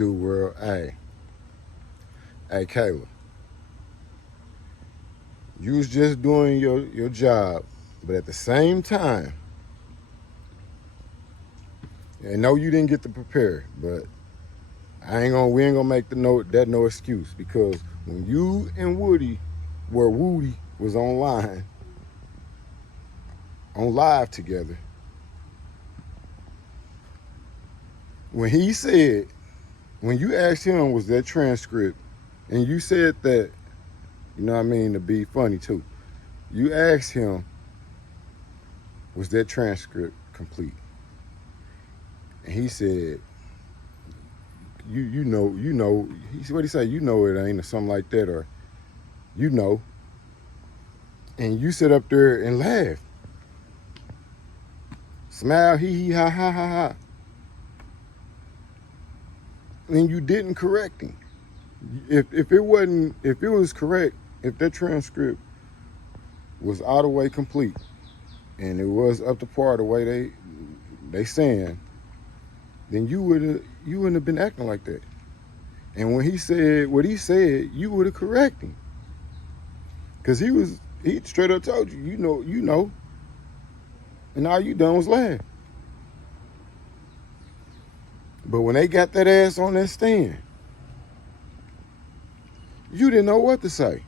do, world. Hey, Kayla, you was just doing your job, but at the same time, I know you didn't get to prepare, but we ain't gonna make that no excuse, because when you and Woody was online, on live together, when you asked him, was that transcript, and you said that, you know what I mean, to be funny too, you asked him, was that transcript complete? And he said, you know, what'd he say? You know it ain't, or something like that, or you know. And you sit up there and laugh. Smile, hee, ha, ha, ha, ha. And you didn't correct him. If it was correct, if that transcript was all the way complete, and it was up to par the way they saying, then you wouldn't have been acting like that. And when he said what he said, you would have corrected him. Because he straight up told you, you know. And all you done was laugh. But when they got that ass on that stand, you didn't know what to say.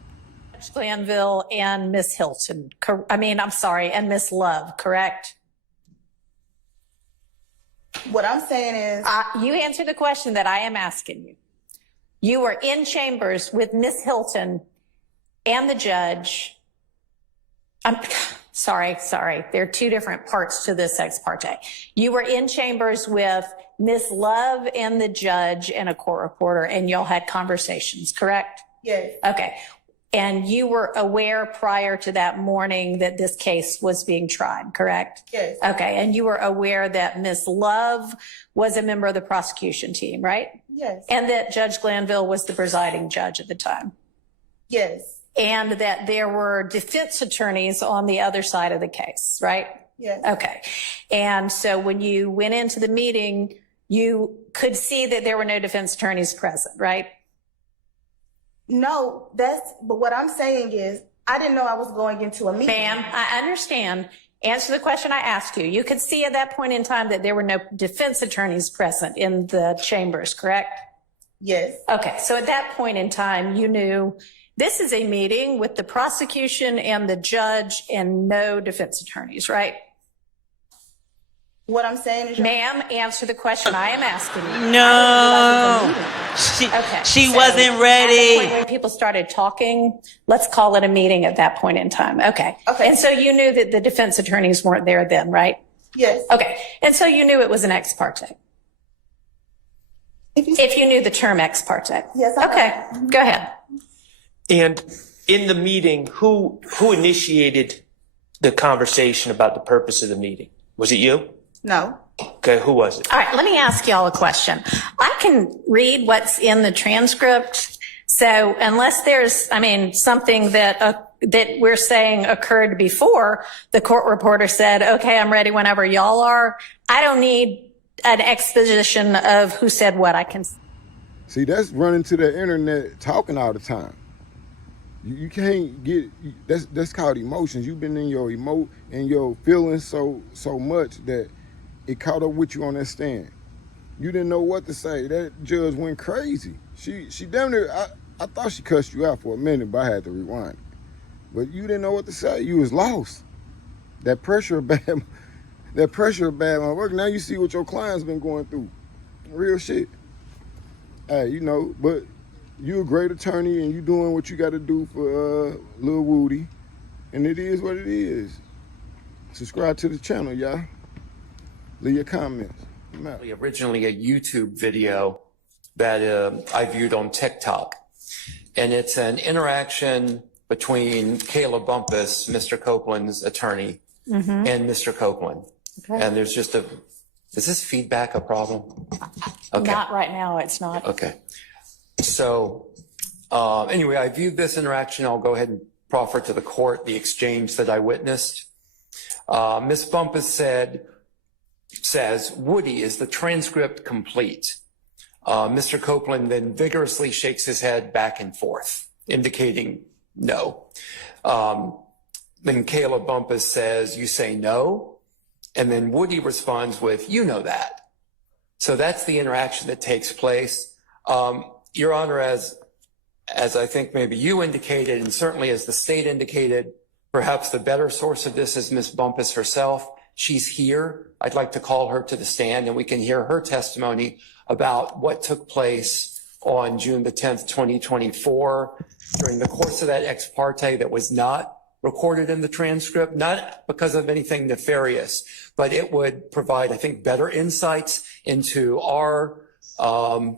Glanville and Miss Hilton, and Miss Love, correct? What I'm saying is... you answer the question that I am asking you. You were in chambers with Miss Hilton and the judge. I'm sorry. There are two different parts to this ex parte. You were in chambers with Miss Love and the judge and a court reporter, and y'all had conversations, correct? Yes. Okay. And you were aware prior to that morning that this case was being tried, correct? Yes. Okay. And you were aware that Miss Love was a member of the prosecution team, right? Yes. And that Judge Glanville was the presiding judge at the time? Yes. And that there were defense attorneys on the other side of the case, right? Yes. Okay. And so when you went into the meeting, you could see that there were no defense attorneys present, right? No, but what I'm saying is, I didn't know I was going into a meeting. Ma'am, I understand. Answer the question I asked you. You could see at that point in time that there were no defense attorneys present in the chambers, correct? Yes. Okay. So at that point in time, you knew this is a meeting with the prosecution and the judge and no defense attorneys, right? What I'm saying is... Ma'am, answer the question I am asking you. No. She wasn't ready. At the point when people started talking, let's call it a meeting at that point in time. Okay. Okay. And so you knew that the defense attorneys weren't there then, right? Yes. Okay. And so you knew it was an ex parte. If you knew the term ex parte. Yes. Okay. Go ahead. And in the meeting, who initiated the conversation about the purpose of the meeting? Was it you? No. Okay, who was it? All right, let me ask y'all a question. I can read what's in the transcript. So unless there's, something that we're saying occurred before, the court reporter said, okay, I'm ready whenever y'all are. I don't need an exposition of who said what. I can. See, that's running to the internet talking all the time. You can't get, that's called emotions. You've been in your feelings so much that it caught up with you on that stand. You didn't know what to say. That judge went crazy. She damn near, I thought she cussed you out for a minute, but I had to rewind. But you didn't know what to say. You was lost. That pressure of bad my work. Now you see what your client's been going through. Real shit. Hey, but you a great attorney and you doing what you got to do for Lil Woody. And it is what it is. Subscribe to the channel, y'all. Leave your comments. Originally a YouTube video that I viewed on TikTok. And it's an interaction between Kayla Bumpus, Mr. Copeland's attorney, and Mr. Copeland. Okay. And there's just is this feedback a problem? Okay. Not right now, it's not. Okay. So anyway, I viewed this interaction. I'll go ahead and proffer to the court the exchange that I witnessed. Ms. Bumpus says, Woody, is the transcript complete? Mr. Copeland then vigorously shakes his head back and forth, indicating no. Then Kayla Bumpus says, "You say no?" And then Woody responds with, "You know that." So that's the interaction that takes place. Your Honor, as I think maybe you indicated, and certainly as the state indicated, perhaps the better source of this is Ms. Bumpus herself. She's here. I'd like to call her to the stand and we can hear her testimony about what took place on June the 10th, 2024, during the course of that ex parte that was not recorded in the transcript, not because of anything nefarious, but it would provide, I think, better insights into our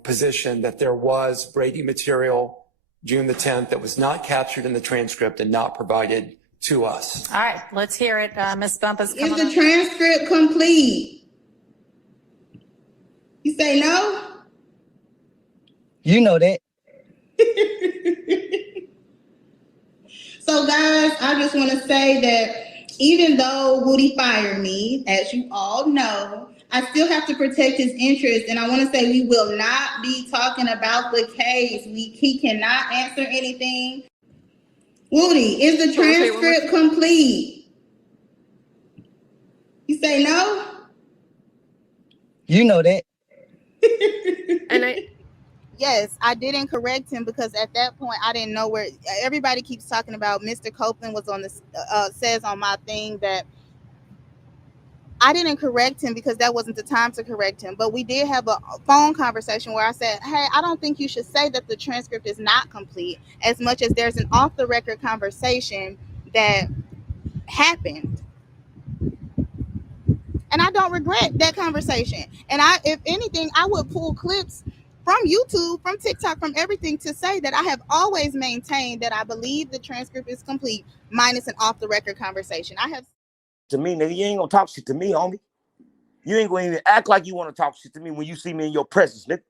position that there was Brady material June the 10th that was not captured in the transcript and not provided to us. All right, let's hear it. Ms. Bumpus. Is the transcript complete? You say no? You know that. So guys, I just want to say that even though Woody fired me, as you all know, I still have to protect his interests. And I want to say we will not be talking about the case. He cannot answer anything. Woody, is the transcript complete? You say no? You know that. Yes, I didn't correct him because at that point I didn't know where. Everybody keeps talking about Mr. Copeland was on the says on my thing that I didn't correct him because that wasn't the time to correct him. But we did have a phone conversation where I said, hey, I don't think you should say that the transcript is not complete as much as there's an off the record conversation that happened. And I don't regret that conversation. And if anything, I would pull clips from YouTube, from TikTok, from everything to say that I have always maintained that I believe the transcript is complete minus an off the record conversation. I have. To me, nigga, you ain't gonna talk shit to me, homie. You ain't gonna even act like you want to talk shit to me when you see me in your presence, nigga.